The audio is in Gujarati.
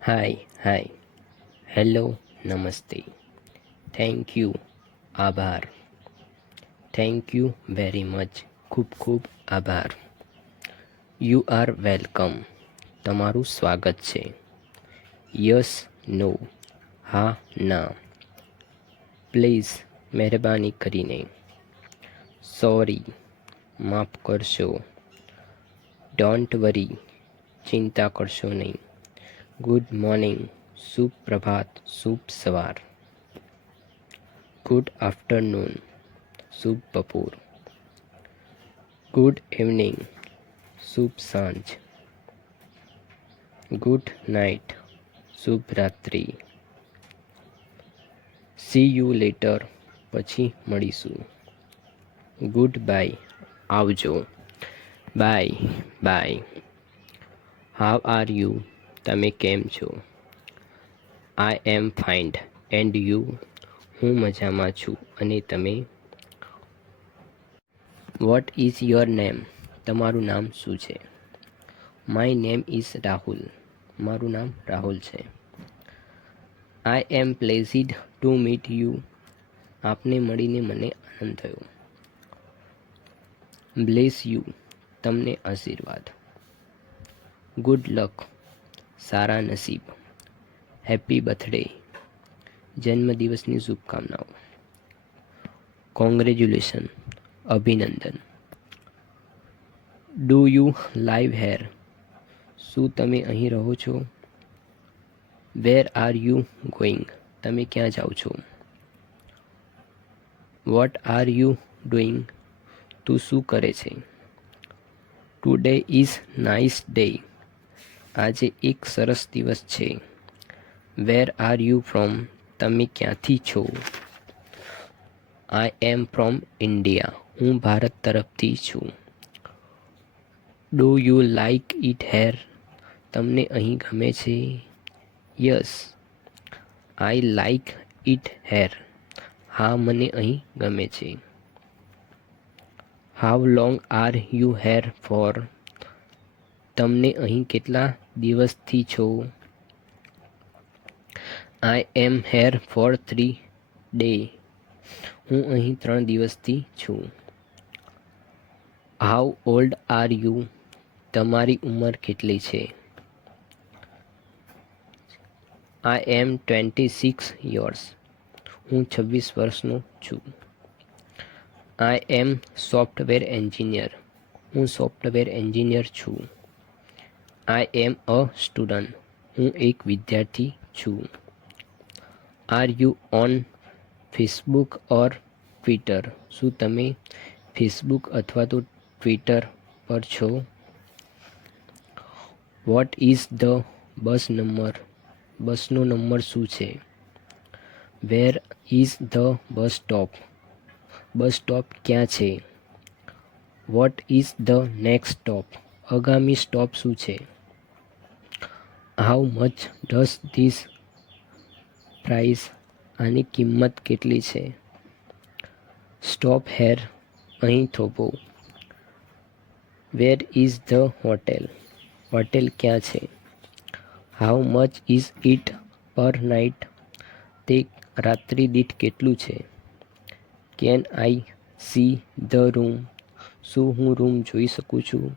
હાય, હેલો, નમસ્તે, થેન્ક યુ, આભાર, થેન્ક યુ વેરી મચ, ખૂબ ખૂબ આભાર, યુ આર વેલકમ, તમારું સ્વાગત છે, યસ, નો, હા, ના, પ્લીઝ, મહેરબાની કરીને, સોરી, માફ કરશો, ડોન્ટ વરી, ચિંતા કરશો નહીં, ગુડ મોર્નિંગ, શુભ પ્રભાત, શુભ સવાર, ગુડ આફ્ટરનૂન, શુભ બપોર, ગુડ ઇવનિંગ, શુભ સાંજ, ગુડ નાઇટ, શુભ રાત્રિ, સી યુ લેટર, પછી મળીશું, ગુડ બાય, આવજો, બાય, હાવ આર યુ, તમે કેમ છો, I M find and you, હું મજામાં છું અને તમે, વોટ ઇઝ યોર નેમ, તમારું નામ શું છે, માય નેમ ઇઝ રાહુલ, મારું નામ રાહુલ છે, આઈ એમ પ્લેઝિડ ટુ મીટ યુ, આપને મળીને મને આનંદ થયો, બ્લેસ યુ, તમને આશીર્વાદ, ગુડ લક, સારા નસીબ, હેપી બર્થડે, જન્મદિવસની શુભકામનાઓ, કોંગ્રેચ્યુલેશન, અભિનંદન, ડુ યુ લાઈવ હેર, શું તમે અહીં રહો છો, વેર આર યુ ગોઈંગ, તમે ક્યાં જાઓ છો, વોટ આર યુ ડુઈંગ, તું શું કરે છે, ટુડે ઇઝ નાઇસ ડે, આજે એક સરસ દિવસ છે, વેર આર યુ ફ્રોમ, તમે ક્યાંથી છો, આઈ એમ ફ્રોમ ઇન્ડિયા, હું ભારત તરફથી છું, do you like it here, તમને અહીં ગમે છે, yes, I like it here, હા મને અહીં ગમે છે, how long are you here for, તમને અહીં કેટલા દિવસથી છો, I am here for 3 day, હું અહીં 3 દિવસથી છું, હાઉ ઓલ્ડ આર યુ, તમારી ઉંમર કેટલી છે, આઈ એમ 26 યર્સ, હું 26 વર્ષનો છું, આઈ એમ સોફ્ટવેર એન્જિનિયર, હું સોફ્ટવેર એન્જિનિયર છું, આઈ એમ અ સ્ટુડન્ટ, હું એક વિદ્યાર્થી છું, are you on Facebook or Twitter, શું તમે ફેસબુક અથવા તો ટ્વિટર પર છો, what is the bus number, બસનો નંબર શું છે, where is the bus stop, bus stop ક્યાં છે, what is the next stop, આગામી સ્ટોપ શું છે, how much does this price, આની કિંમત કેટલી છે, સ્ટોપ હેર, અહીં થોભો, where is the hotel, hotel ક્યાં છે, હાઉ મચ ઇઝ ઇટ પર નાઇટ, તે રાત્રિ દીઠ કેટલું છે, can I see the room, શું હું રૂમ જોઈ શકું છું,